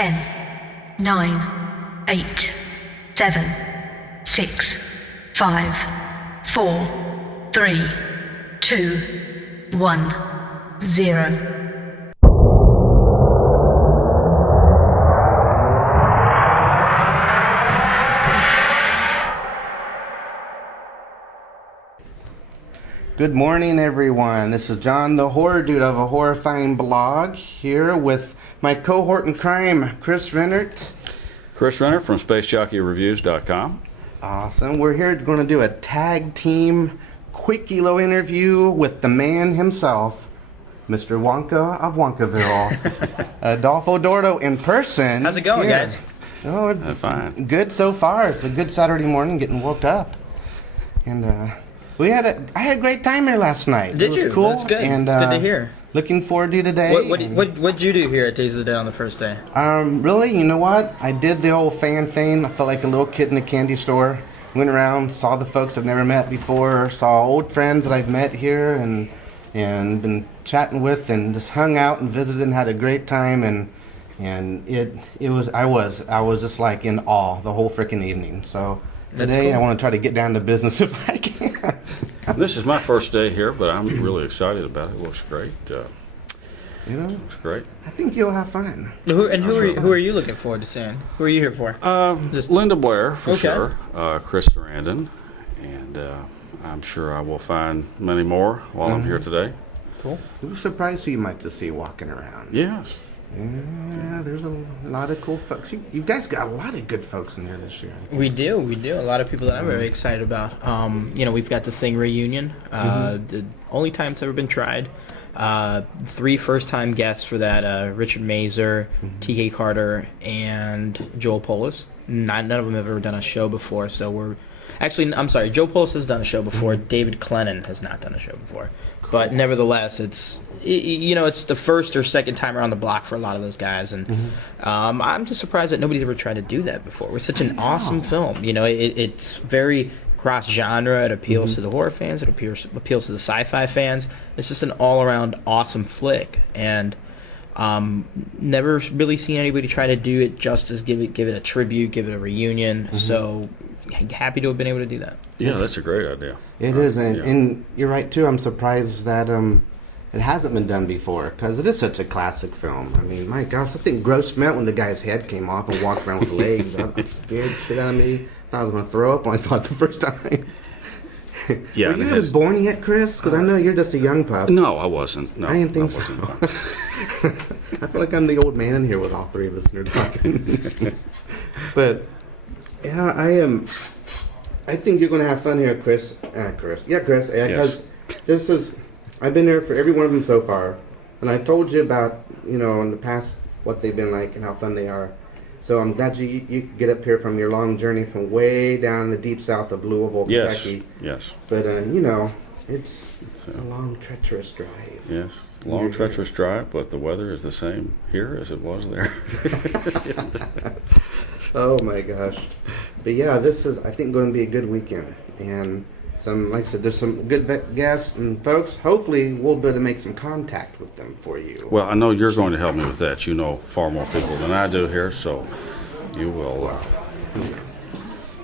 10, 9, 8, 7, 6, 5, 4, 3, 2, 1, 0. Good morning, everyone. This is John, the horror dude of a horrifying blog, here with my cohort in crime, Chris Rennirt. Chris Rennirt from SpaceJockeyReviews.com. Awesome. We're here going to do a tag team quickie-low interview with the man himself, Mr. Wonka of Wonkaville, Adolfo Dorta in person. How's it going, here. guys? Oh, Fine. good so far. It's a good Saturday morning, getting woke up, and I had a great time here last night. Did it was you? Cool. That's good. And, it's good to hear. Looking forward to today. What'd you do here at Days of the Dead on the first day? Really, you know what? I did the old fan thing. I felt like a little kid in a candy store. Went around, saw the folks I've never met before, saw old friends that I've met here, and been chatting with, and just hung out and visited and had a great time. And I was just like in awe the whole freaking evening. So today cool. I want to try to get down to business if I can. This is my first day here, but I'm really excited about it. It looks great. Looks great. I think you'll have fun. Who are you looking forward to seeing? Who are you here for? Linda Blair, for Okay. sure. Chris Sarandon. And I'm sure I will find many more while I'm here today. Cool. You'll be surprised who you might just see walking around. Yes. Yeah, there's a lot of cool folks. You guys got a lot of good folks in here this year. We do. A lot of people that I'm very excited about. We've got the Thing reunion. The only time it's ever been tried. 3 first-time guests for that: Richard Mazer, T.K. Carter, and Joel Polis. None of them have ever done a show before. So we're actually, I'm sorry, Joe Polis has done a show before. David Clennon has not done a show before. Cool. But nevertheless, it's the first or second time around the block for a lot of those guys, and I'm just surprised that nobody's ever tried to do that before. It was such an awesome film. It's very cross-genre. It appeals to the horror fans. It appeals to the sci-fi fans. It's just an all-around awesome flick, and never really seen anybody try to do it justice. Give it a tribute. Give it a reunion. So happy to have been able to do that. Yeah, that's a great idea. It is, and you're right too. I'm surprised that it hasn't been done before, because it is such a classic film. I mean, my gosh, something gross meant when the guy's head came off and walked around with legs. That scared shit out of me. Thought I was going to throw up when I saw it the first time. Yeah. Were you even born yet, Chris? Because I know you're just a young pup. No, I wasn't. No, I didn't think so. wasn't. I feel like I'm the old man in here with all three of us and they're talking. But yeah, I think you're going to have fun here, Chris. Chris. Yeah, Chris. Because this is. I've been there for every one of them so far, and I told you about in the past what they've been like and how fun they are. So I'm glad you get up here from your long journey from way down in the deep south of Louisville, Kentucky. Yes. But it's a long, treacherous drive. Yes, long, treacherous drive, but the weather is the same here as it was there. Oh my gosh! But yeah, this is I think going to be a good weekend, and like I said, there's some good guests and folks. Hopefully, we'll be able to make some contact with them for you. Well, I know you're going to help me with that. You know far more people than I do here, so you will.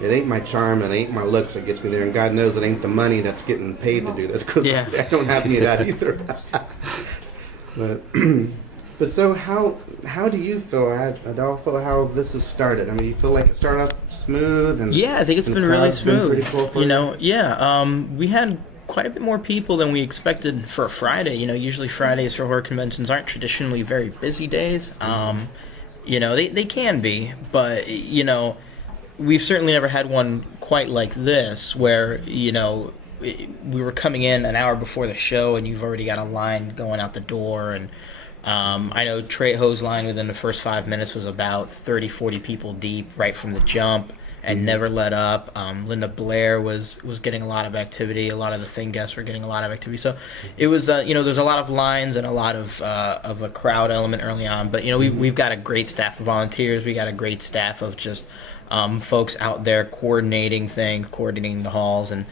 It ain't my charm and it ain't my looks that gets me there, and God knows it ain't the money that's getting paid to do this, because I don't have any of that either. But so how do you feel, Adolfo, how this has started? I mean, you feel like it started off smooth? And I think it's been really smooth. Pretty cool for you? We had quite a bit more people than we expected for a Friday. Usually Fridays for horror conventions aren't traditionally very busy days. They can be, but we've certainly never had one quite like this, where we were coming in an hour before the show and you've already got a line going out the door, and I know Trejo's line within the first 5 minutes was about 30, 40 people deep right from the jump and never let up. Linda Blair was getting a lot of activity. A lot of the Thing guests were getting a lot of activity. So it was, there's a lot of lines and a lot of a crowd element early on. But, we've got a great staff of volunteers. We got a great staff of just folks out there coordinating the halls, and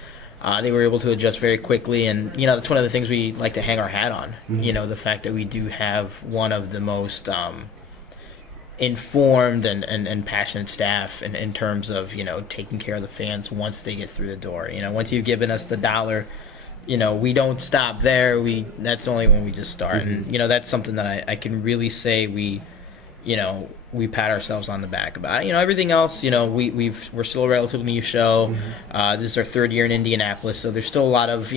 they were able to adjust very quickly, and that's one of the things we like to hang our hat on. The fact that we do have one of the most informed and passionate staff in terms of, taking care of the fans once they get through the door. Once you've given us the dollar, we don't stop there. That's only when we just start. And, that's something that I can really say we pat ourselves on the back about. Everything else, we're still a relatively new show. This is our third year in Indianapolis, so there's still a lot of,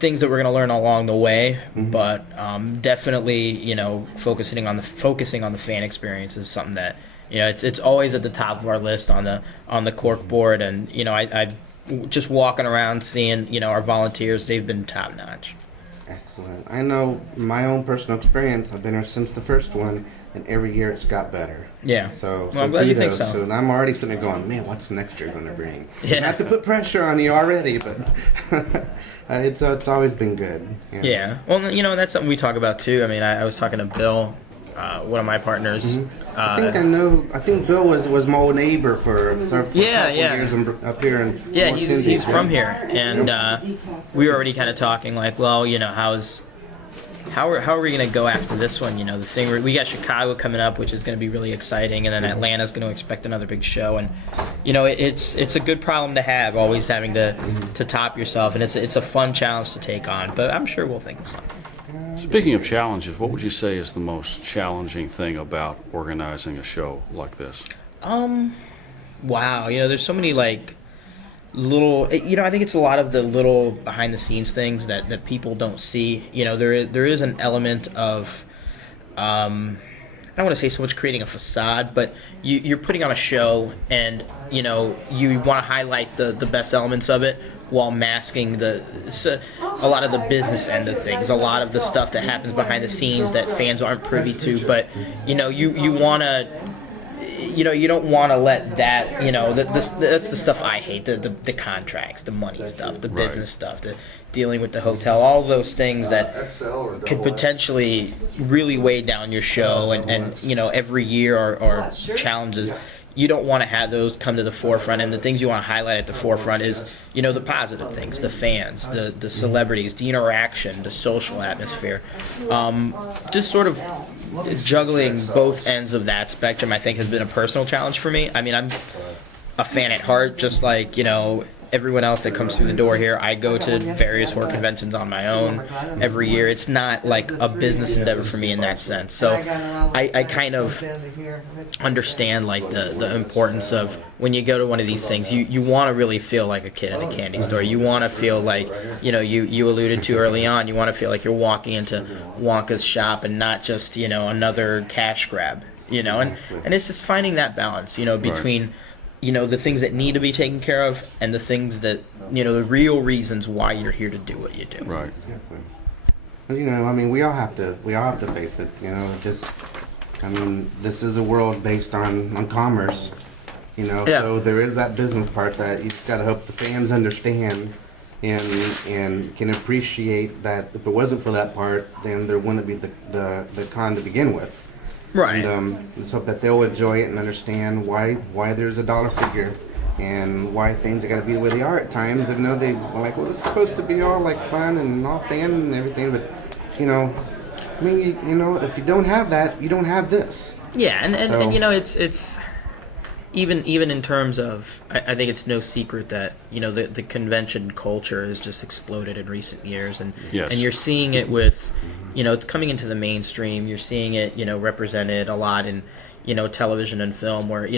things that we're going to learn along the way. But definitely, focusing on the fan experience is something that, it's always at the top of our list on the cork board. And, I just walking around seeing, our volunteers, they've been top notch. Excellent. I know my own personal experience. I've been here since the first one, and every year it's got better. Yeah. So I'm glad you think kudos. so. And I'm already sitting there going, man, what's next year going to bring? Yeah. Not to put pressure on you already, but it's always been good. Yeah. Well, that's something we talk about too. I mean, I was talking to Bill, one of my partners. I think Bill was my old neighbor for a couple years up here in Yeah, North he's Indy. from here, and we were already kind of talking like, well, how are we going to go after this one? The thing we got Chicago coming up, which is going to be really exciting, and then Atlanta's going to expect another big show, and it's a good problem to have, always having to top yourself, and it's a fun challenge to take on. But I'm sure we'll think of something. Speaking of challenges, what would you say is the most challenging thing about organizing a show like this? Wow, there's so many little, I think it's a lot of the little behind the scenes things that people don't see. There is an element of, I don't want to say so much creating a facade, but you're putting on a show, and you want to highlight the best elements of it while masking a lot of the business end of things, a lot of the stuff that happens behind the scenes that fans aren't privy to. But you want to. You don't want to let that, that's the stuff I hate, the contracts, the money stuff, the business stuff, the dealing with the hotel, all those things that could potentially really weigh down your show, and every year are challenges. You don't want to have those come to the forefront, and the things you want to highlight at the forefront is, the positive things, the fans, the celebrities, the interaction, the social atmosphere. Just sort of juggling both ends of that spectrum, I think, has been a personal challenge for me. I mean, I'm a fan at heart, just like, everyone else that comes through the door here. I go to various horror conventions on my own every year. It's not like a business endeavor for me in that sense. So I kind of understand the importance of when you go to one of these things, you want to really feel like a kid in a candy store. You want to feel like, you alluded to early on, you want to feel like you're walking into Wonka's shop and not just, another cash grab, and it's just finding that balance, between the things that need to be taken care of and the things that, the real reasons why you're here to do what you do. Right. Exactly. Well, we all have to face it. This is a world based on commerce. So there is that business part that you just got to hope the fans understand and can appreciate that. If it wasn't for that part, then there wouldn't be the con to begin with. Right. And let's hope that they'll enjoy it and understand why there's a dollar figure and why things are got to be the way they are at times. Even though they are like, well, it's supposed to be all fun and all fan and everything, but if you don't have that, you don't have this. Yeah, and it's even in terms of, I think it's no secret that the convention culture has just exploded in recent years, and yes. And you're seeing it with, it's coming into the mainstream. You're seeing it, represented a lot in, television and film, where,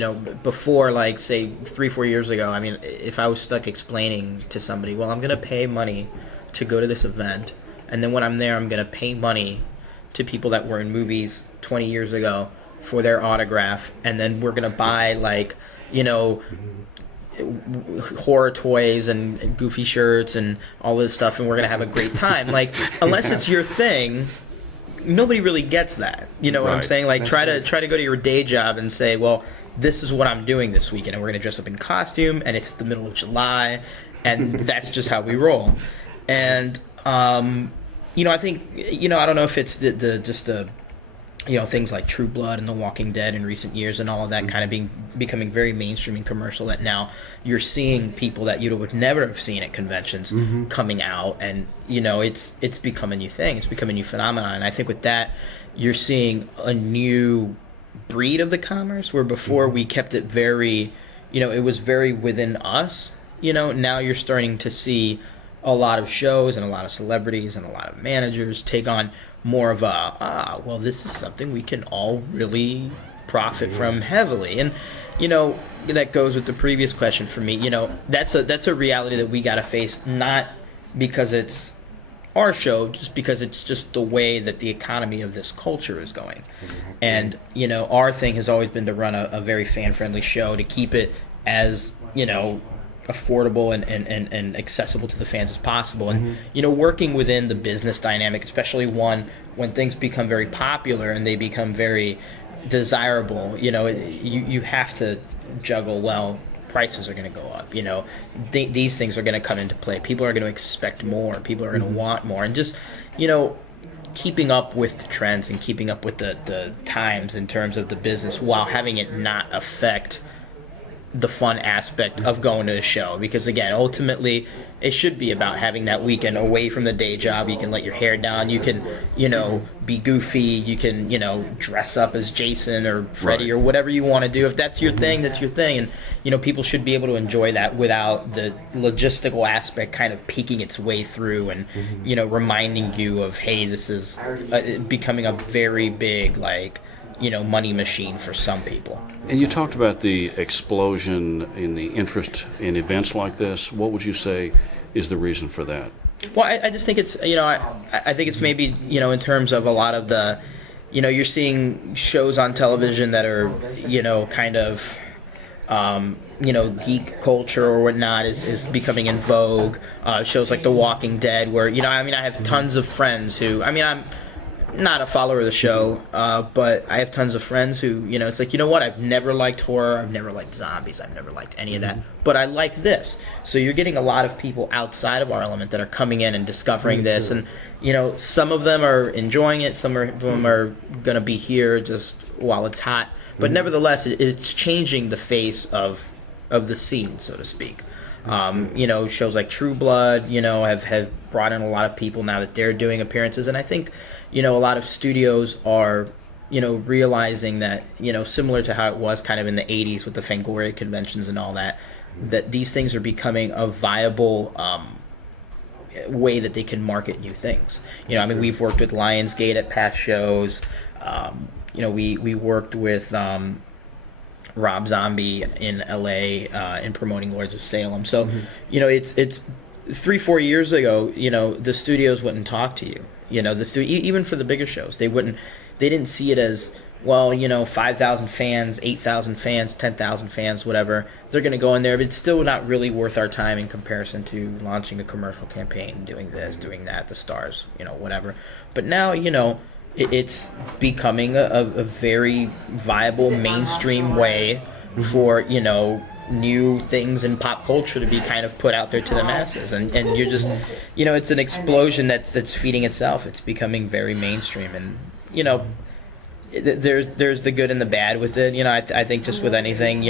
before, say 3-4 years ago, I mean, if I was stuck explaining to somebody, well, I'm going to pay money to go to this event, and then when I'm there, I'm going to pay money to people that were in movies 20 years ago for their autograph, and then we're going to buy, horror toys and goofy shirts and all this stuff, and we're going to have a great time. Unless it's your thing, nobody really gets that. You know what I'm saying? Try to go to your day job and say, well, this is what I'm doing this weekend, and we're going to dress up in costume, and it's the middle of July, and that's just how we roll. And I think, I don't know if it's the things like True Blood and The Walking Dead in recent years and all of that kind of becoming very mainstream and commercial, that now you're seeing people that you would never have seen at conventions coming out, and it's become a new thing. It's become a new phenomenon. And I think with that, you're seeing a new breed of the commerce, where before we kept it very, it was very within us. Now you're starting to see a lot of shows and a lot of celebrities and a lot of managers take on more of well, this is something we can all really profit from heavily. And that goes with the previous question for me. That's a reality that we got to face, not because it's our show, just because it's just the way that the economy of this culture is going. And our thing has always been to run a very fan-friendly show, to keep it as affordable and accessible to the fans as possible. And working within the business dynamic, especially one when things become very popular and they become very desirable, you have to juggle, well, prices are going to go up, these things are going to come into play, people are going to expect more, people are going to want more, and just keeping up with the trends and keeping up with the times in terms of the business, while having it not affect the fun aspect of going to a show. Because again, ultimately it should be about having that weekend away from the day job. You can let your hair down, you can be goofy, you can dress up as Jason or Freddy, right, or whatever you want to do. If that's your thing, that's your thing. And people should be able to enjoy that without the logistical aspect kind of peeking its way through and reminding you of, hey, this is becoming a very big money machine for some people. And you talked about the explosion in the interest in events like this. What would you say is the reason for that? Well, I just think it's, I think it's maybe, in terms of a lot of the, you're seeing shows on television that are, kind of, geek culture or whatnot is becoming in vogue. Shows like The Walking Dead, where, I have tons of friends who, I'm not a follower of the show, but I have tons of friends who, it's like, what, I've never liked horror, I've never liked zombies, I've never liked any of that, but I like this. So you're getting a lot of people outside of our element that are coming in and discovering this, and, some of them are enjoying it, some of them are going to be here just while it's hot, but nevertheless, it's changing the face of the scene, so to speak. Shows like True Blood, have brought in a lot of people now that they're doing appearances, and I think a lot of studios are, realizing that, similar to how it was kind of in the 80s with the Fangoria conventions and all that, that these things are becoming a viable way that they can market new things. We've worked with Lionsgate at past shows. We worked with Rob Zombie in LA in promoting Lords of Salem. So, it's 3-4 years ago, the studios wouldn't talk to you. Even for the bigger shows, they didn't see it as, well, 5,000 fans, 8,000 fans, 10,000 fans, whatever. They're going to go in there, but it's still not really worth our time in comparison to launching a commercial campaign, doing this, doing that, the stars, whatever. But now, it's becoming a very viable mainstream way for, new things in pop culture to be kind of put out there to the masses, and you're just, it's an explosion that's feeding itself. It's becoming very mainstream, and there's the good and the bad with it. I think just with anything,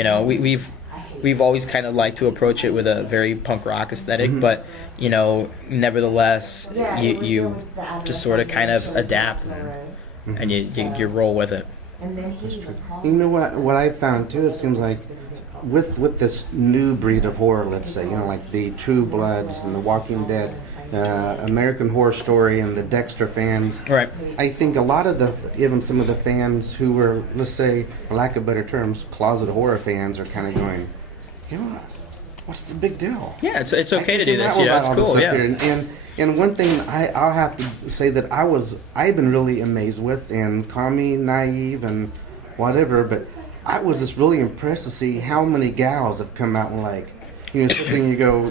we've always kind of liked to approach it with a very punk rock aesthetic, but nevertheless, you just sort of kind of adapt and you roll with it. What I found too, it seems like with this new breed of horror, let's say, like the True Bloods and the Walking Dead, American Horror Story and the Dexter fans, right? I think a lot of even some of the fans who were, let's say, for lack of better terms, closet horror fans, are kind of going, what's the big deal? Yeah, it's okay to do this. It's cool. Yeah. And one thing I'll have to say that I've been really amazed with, and call me naive and whatever, but I was just really impressed to see how many gals have come out and something you go,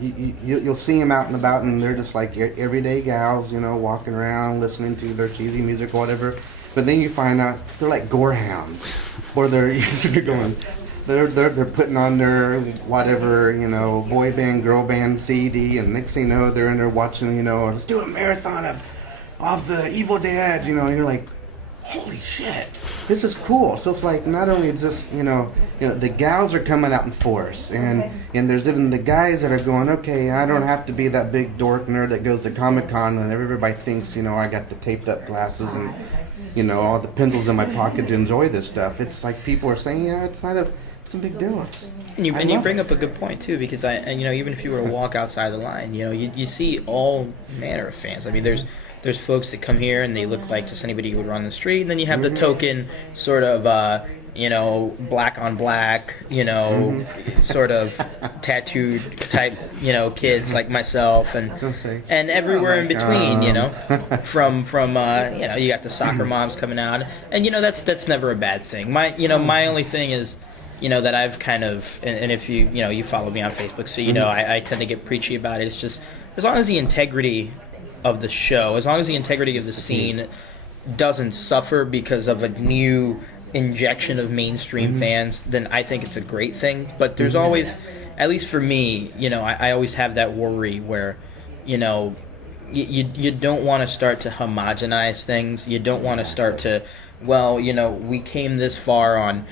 you'll see them out and about, and they're just like everyday gals, walking around listening to their cheesy music or whatever. But then you find out they're like gore hounds, or they're going, they're putting on their whatever, boy band, girl band CD, and next thing you know, they're in there watching, let's do a marathon of the Evil Dead, and you're like, holy shit, this is cool. So it's like, not only is this, the gals are coming out in force, and there's even the guys that are going, okay, I don't have to be that big dork nerd that goes to Comic-Con and everybody thinks, I got the taped up glasses and, all the pencils in my pocket to enjoy this stuff. It's like people are saying, yeah, it's a big deal. And you bring up a good point too, because even if you were to walk outside the line, you see all manner of fans. I mean, there's folks that come here and they look like just anybody you would run the street, and then you have the token sort of black on black, sort of tattooed type, kids like myself, and everywhere in between, from you got the soccer moms coming out, and that's never a bad thing. My only thing is, that I've kind of, and if you follow me on Facebook, so I tend to get preachy about it. It's just, as long as the integrity of the show, as long as the integrity of the scene doesn't suffer because of a new injection of mainstream fans, then I think it's a great thing. But there's always, at least for me, I always have that worry where, you don't want to start to homogenize things. You don't want to start to, we came this far on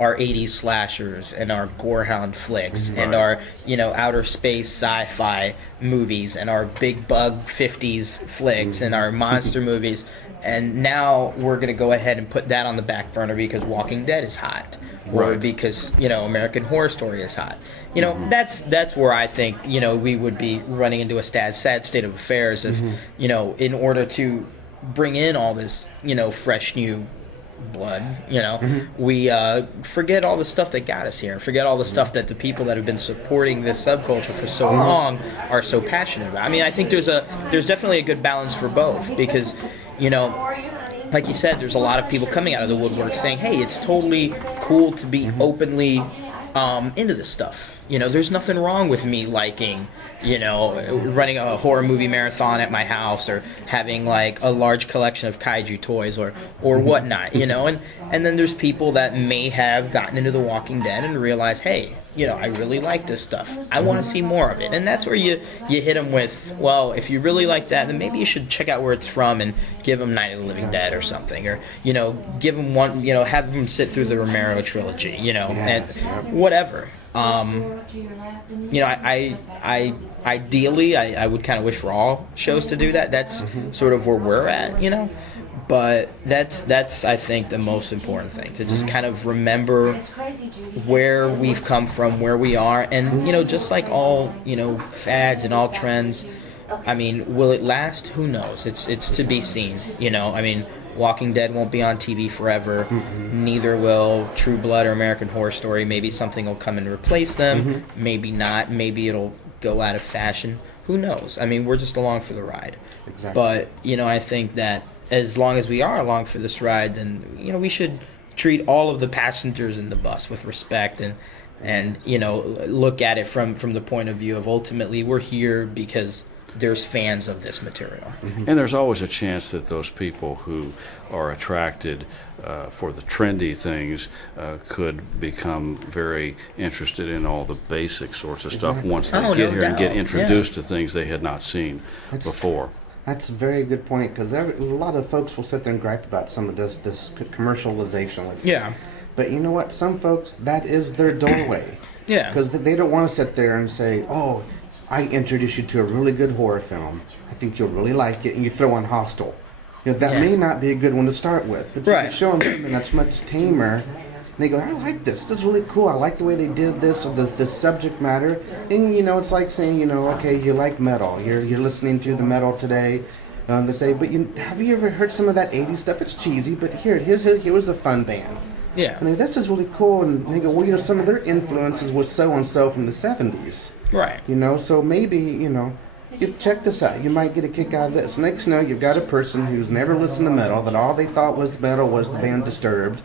our 80s slashers and our gorehound flicks and our, outer space sci-fi movies and our big bug 50s flicks and our monster movies. And now we're going to go ahead and put that on the back burner because Walking Dead is hot. Or because, American Horror Story is hot. That's where I think, we would be running into a sad state of affairs if, in order to bring in all this, fresh new blood, we forget all the stuff that got us here, forget all the stuff that the people that have been supporting this subculture for so long are so passionate about. I mean, I think there's definitely a good balance for both, because like you said, there's a lot of people coming out of the woodwork saying, hey, it's totally cool to be openly into this stuff. There's nothing wrong with me liking, running a horror movie marathon at my house, or having like a large collection of kaiju toys or whatnot, and then there's people that may have gotten into The Walking Dead and realize, hey, I really like this stuff. I want to see more of it. And that's where you hit them with, well, if you really like that, then maybe you should check out where it's from and give them Night of the Living Dead or something, or give them one, have them sit through the Romero trilogy, and whatever. I ideally I would kind of wish for all shows to do that. That's sort of where we're at, but that's I think the most important thing, to just kind of remember where we've come from, where we are, and just like all fads and all trends, I mean, will it last? Who knows? It's to be seen. I mean, Walking Dead won't be on TV forever. Neither will True Blood or American Horror Story. Maybe something will come and replace them. Maybe not. Maybe it'll go out of fashion. Who knows? I mean, we're just along for the ride. Exactly. But, I think that as long as we are along for this ride, then, we should treat all of the passengers in the bus with respect and look at it from the point of view of, ultimately, we're here because there's fans of this material. And there's always a chance that those people who are attracted for the trendy things could become very interested in all the basic sorts of stuff once they get here and get introduced to things they had not seen before. That's a very good point, because a lot of folks will sit there and gripe about some of this commercialization, let's say. Yeah. But you know what? Some folks, that is their doorway. Yeah. Because they don't want to sit there and say, oh, I introduce you to a really good horror film. I think you'll really like it, and you throw on Hostel. That may not be a good one to start with, but you can show them something that's much tamer. And they go, I like this. This is really cool. I like the way they did this, or the subject matter. And it's like saying, okay, you like metal. You're listening to the metal today. They say, but have you ever heard some of that 80s stuff? It's cheesy, but here's a fun band. Yeah. And this is really cool. And they go, well, some of their influences was so-and-so from the 70s. Right. So maybe, you check this out. You might get a kick out of this. Next, you've got a person who's never listened to metal, that all they thought was metal was the band Disturbed.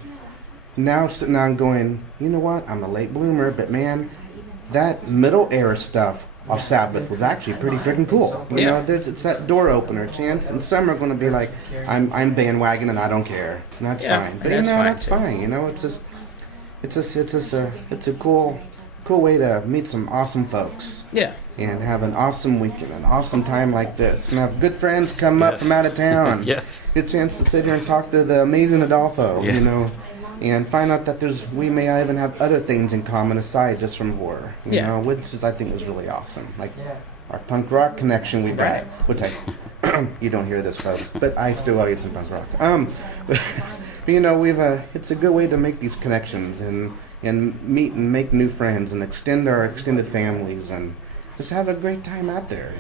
Now sitting down going, you know what? I'm a late bloomer, but man, that middle era stuff of Sabbath was actually pretty freaking cool. It's that door opener chance, and some are going to be like, I'm bandwagon and I don't care. And that's fine. But that's fine. It's a cool way to meet some awesome folks. Yeah. and have an awesome weekend, an awesome time like this, and have good friends come up Yes. from out of town. Yes. Get a chance to sit here and talk to the amazing Adolfo, Yeah. you know, and find out that we may even have other things in common aside just from horror, you know, which is, I think, is really awesome. Like our punk rock connection we've got, which you don't hear this, folks, but I still love you some punk rock. But, you know, it's a good way to make these connections and meet and make new friends and extend our extended families and just have a great time out there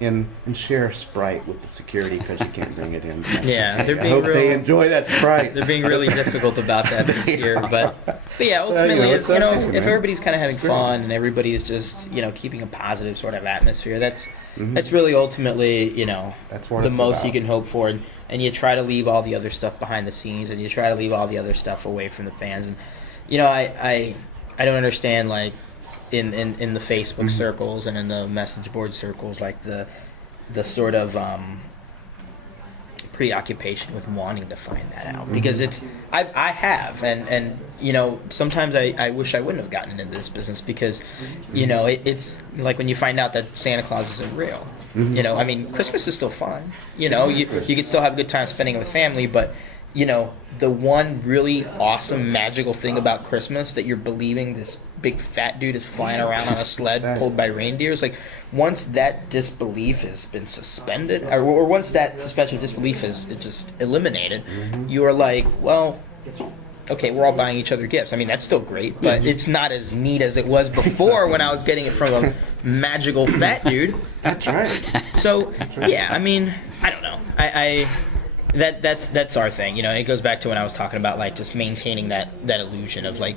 and share Sprite with the security because you can't bring it in. Yeah, they're I being hope real. they enjoy that Sprite. They're being really difficult about that this year, but yeah, ultimately, it's it's, awesome, if man. everybody's kind of having fun and everybody's just keeping a positive sort of atmosphere, that's really ultimately That's what the it's most about. you can hope for, and you try to leave all the other stuff behind the scenes, and you try to leave all the other stuff away from the fans, and I don't understand, like, in the Facebook circles and in the message board circles, like the sort of preoccupation with wanting to find that out, because I have and sometimes I wish I wouldn't have gotten into this business, because it's like when you find out that Santa Claus isn't real. I mean, Christmas is still fun. You can still have a good time spending it with family, but the one really awesome magical thing about Christmas that you're believing this big fat dude is flying around on a sled pulled by reindeers, like, once that disbelief has been suspended, or once that suspension of disbelief is just eliminated, you are like, well, okay, we're all buying each other gifts. I mean, that's still great, but it's not as neat as it was before when I was getting it from a magical fat dude. That's right. So, yeah, I mean, I don't know. That's our thing. It goes back to when I was talking about, like, just maintaining that illusion of, like,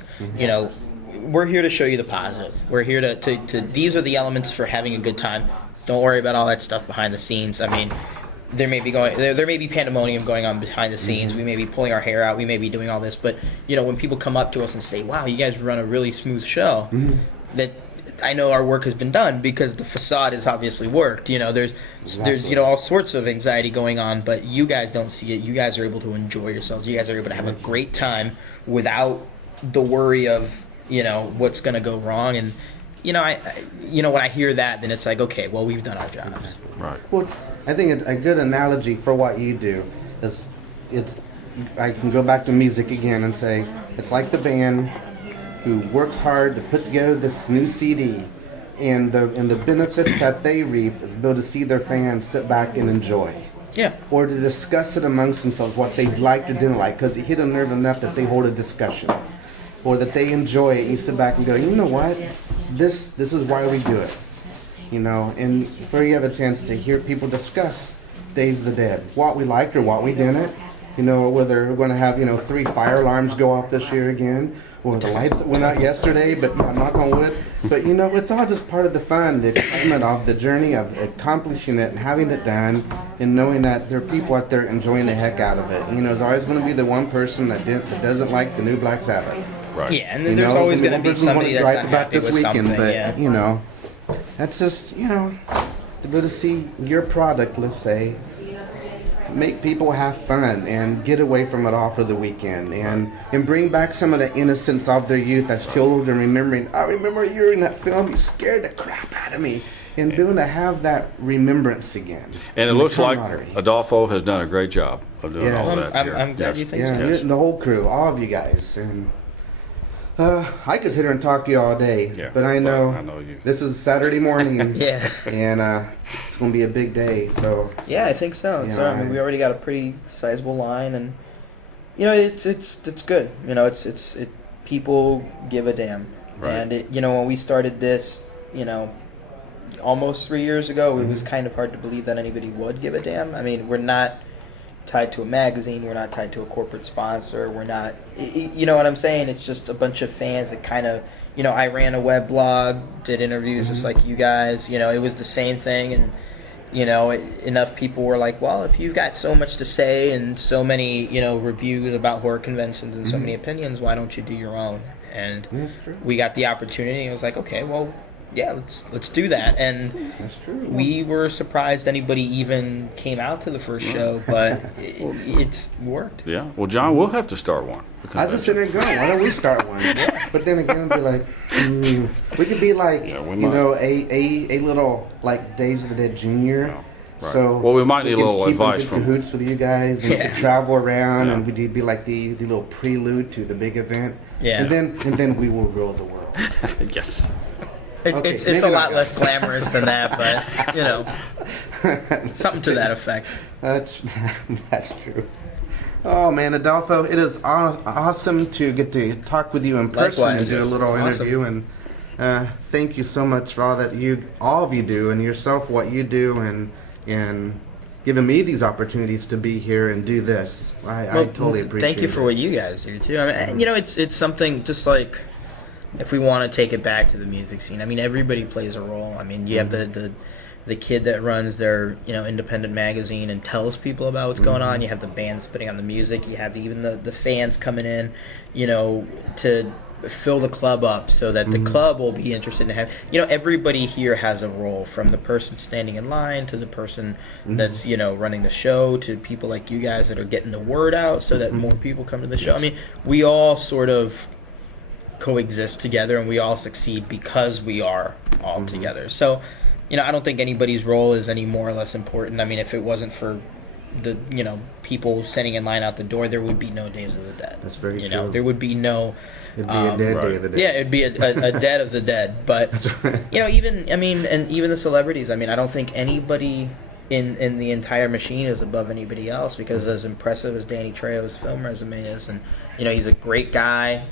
we're here to show you the positive. We're here to these are the elements for having a good time. Don't worry about all that stuff behind the scenes. I mean, there may be pandemonium going on behind the scenes. We may be pulling our hair out. We may be doing all this, but when people come up to us and say, "Wow, you guys run a really smooth show," that I know our work has been done, because the facade has obviously worked. There's all sorts of anxiety going on, but you guys don't see it. You guys are able to enjoy yourselves. You guys are able to have a great time without the worry of what's going to go wrong. And when I hear that, then it's like, okay, well, we've done our jobs. Right. Well, I think it's a good analogy for what you do is I can go back to music again and say it's like the band who works hard to put together this new CD, and the benefits that they reap is able to see their fans sit back and enjoy. Yeah. Or to discuss it amongst themselves, what they liked or didn't like, because it hit a nerve enough that they hold a discussion. Or that they enjoy it, and you sit back and go, you know what? This is why we do it. And where you have a chance to hear people discuss Days of the Dead, what we liked or what we didn't, whether we're going to have 3 fire alarms go off this year again, or the lights that went out yesterday, but knock on wood. But it's all just part of the fun, the excitement of the journey of accomplishing it and having it done, and knowing that there are people out there enjoying the heck out of it. There's always going to be the one person that doesn't like the new Black Sabbath. Right. Yeah, and then there's always going to be somebody that's right about unhappy this with weekend, something. but Yeah. that's just to go to see your product, let's say, make people have fun and get away from it all for the weekend, and bring back some of the innocence of their youth as children, remembering, I remember you were in that film, you scared the crap out of me, and being able to have that remembrance again. And it looks like camaraderie. Adolfo has done a great job of doing all that. I'm here. glad Yes. you think Yeah, so. you and the whole crew, all of you guys, and I could sit here and talk to you all day, Yeah, but I know, you. this is Saturday morning, Yeah. and it's going to be a big day. So Yeah, I think so. Yeah, So I mean, we already got a pretty sizable line, and it's good. People give a damn, Right. and when we started this, almost 3 years ago, it was kind of hard to believe that anybody would give a damn. I mean, we're not tied to a magazine, we're not tied to a corporate sponsor, we're not, you know what I'm saying? It's just a bunch of fans that kind of, I ran a web blog, did interviews just like you guys, it was the same thing, and enough people were like, well, if you've got so much to say and so many, reviews about horror conventions and so many opinions, why don't you do your own? And we got the opportunity, and it was like, okay, well, yeah, let's do that. And That's true. we were surprised anybody even came out to the first show, but it's worked. Yeah. Well, John, we'll have to start one. I just sit there and go, why don't we start one? But then again, it'd be like, we could be like, Yeah, we you might. know, a little, like, Days of the Dead Junior. Yeah, right. So Well, we might need a could little keep in advice good from- cahoots with you guys, and we Yeah. could travel around, Yeah. and we'd be like the little prelude to the big event. Yeah. And then we will rule the world. Yes. Okay, It's maybe a not lot yet. less glamorous than that, but you know, something to that effect. That's true. Oh man, Adolfo, it is awesome to get to talk with you in person Likewise. and do a little Awesome. interview. And thank you so much for all that all of you do, and yourself, what you do, and giving me these opportunities to be here and do this. I totally appreciate it. Thank you for what you guys do too. I mean, and, you know, it's something just like if we want to take it back to the music scene. I mean, everybody plays a role. I mean, you have the kid that runs their independent magazine and tells people about what's going on. You have the band that's putting on the music. You have even the fans coming in, to fill the club up so that the club will be interested in having. Everybody here has a role, from the person standing in line to the person that's running the show, to people like you guys that are getting the word out so that more people come to the show. I mean, we all sort of coexist together, and we all succeed because we are all together. So I don't think anybody's role is any more or less important. I mean, if it wasn't for the people standing in line out the door, there would be no Days of the Dead. That's very true. There would be no. It'd be a dead right. day of the dead. Yeah, it'd be a dead of the dead. But even the celebrities. I mean, I don't think anybody in the entire machine is above anybody else, because as impressive as Danny Trejo's film resume is, and he's a great guy,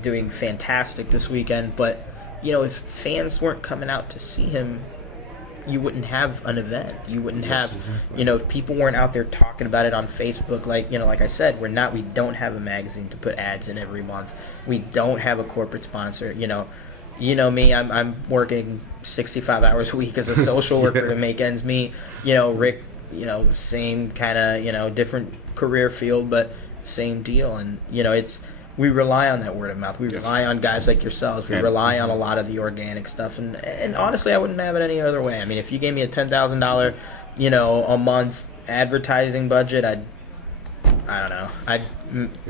doing fantastic this weekend. But if fans weren't coming out to see him, you wouldn't have an event. You wouldn't have, if people weren't out there talking about it on Facebook, like I said, we don't have a magazine to put ads in every month. We don't have a corporate sponsor. Me, I'm working 65 hours a week as a social worker to make ends meet. Rick, same kind of, different career field, but same deal. And, we rely on that word of mouth. We rely on guys like yourselves. We rely on a lot of the organic stuff. And honestly, I wouldn't have it any other way. I mean, if you gave me a $10,000, a month advertising budget, I don't know. I'd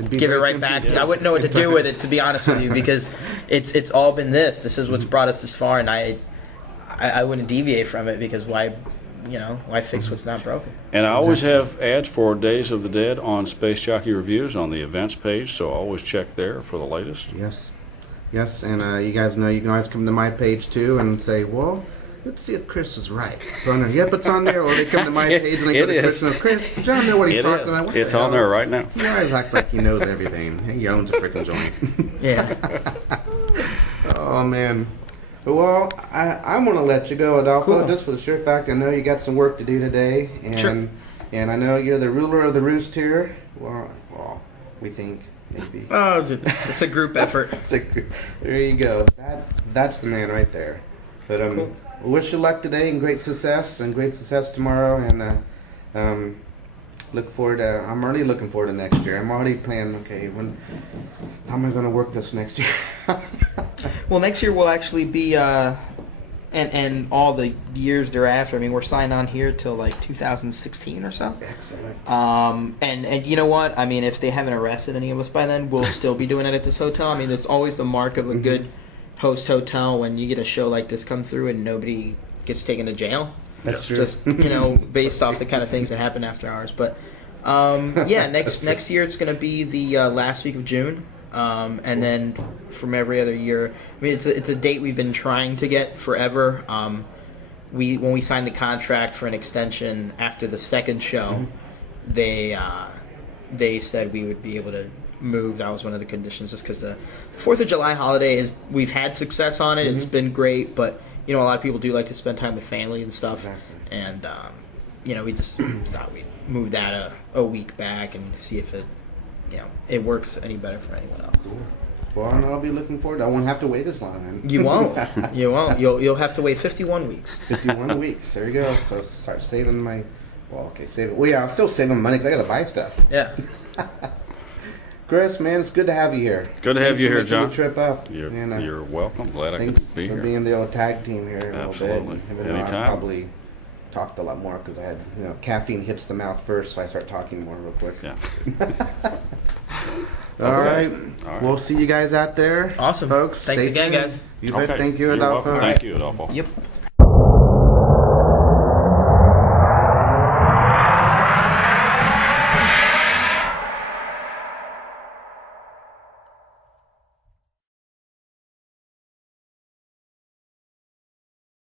give it right back. I wouldn't know what to do with it, to be honest with you, because it's all been this. This is what's brought us this far, and I wouldn't deviate from it, because why fix what's not broken? And I always have ads for Days of the Dead on Space Jockey Reviews on the events page, so always check there for the latest. Yes, and you guys know you can always come to my page too and say, well, let's see if Chris was right. So on there, yep, it's on there. Or they come to my page and they go It to is. Chris and Chris, does John know what he's It talking is. about? What It's the on hell? there right now. He always acts like he knows everything. He owns a freaking joint. Yeah. Oh, man. Well, I'm going to let you go, Adolfo, Cool. just for the sure fact I know you got some work to do today. And, Sure. and I know you're the ruler of the roost here. Well, we think, maybe. Oh, it's a group effort. There you go. That's the man right there. But Cool. wish you luck today and great success tomorrow. And look forward to. I'm already looking forward to next year. I'm already planning. Okay, how am I going to work this next year? Well, next year will actually be, and all the years thereafter. I mean, we're signed on here till like 2016 or so. Excellent. And you know what? I mean, if they haven't arrested any of us by then, we'll still be doing it at this hotel. I mean, it's always the mark of a good host hotel when you get a show like this come through and nobody gets taken to jail. That's true. Just based off the kind of things that happen after hours. But next year it's going to be the last week of June. And then from every other year, I mean, it's a date we've been trying to get forever. When we signed the contract for an extension after the second show, they said we would be able to move. That was one of the conditions, just because the 4th of July holiday we've had success on it. It's been great, but a lot of people do like to spend time with family and stuff. Exactly. And we just thought we'd move that a week back and see if it works any better for anyone else. Cool. Well, and I'll be looking forward. I won't have to wait as long. Then. You won't. You won't. You'll have to wait 51 weeks. 51 weeks. There you go. So start saving my. Well, okay, save it. Well, yeah, I'll still saving money because I got to buy stuff. Yeah. Chris, man, it's good to have you here. Good to have you here, Thanks for making John. the trip up. You're welcome. Glad I Thanks could be for here. being the old tag team here a Absolutely. little bit. Even though I Anytime. probably talked a lot more because I had, caffeine hits the mouth first, so I start talking more real quick. Yeah. All right. All right. We'll see you guys out there. Awesome. Folks, Thanks stay again, tuned. guys. You bet. Okay. Thank you, You're Adolfo. welcome. Thank you, Adolfo. Yep.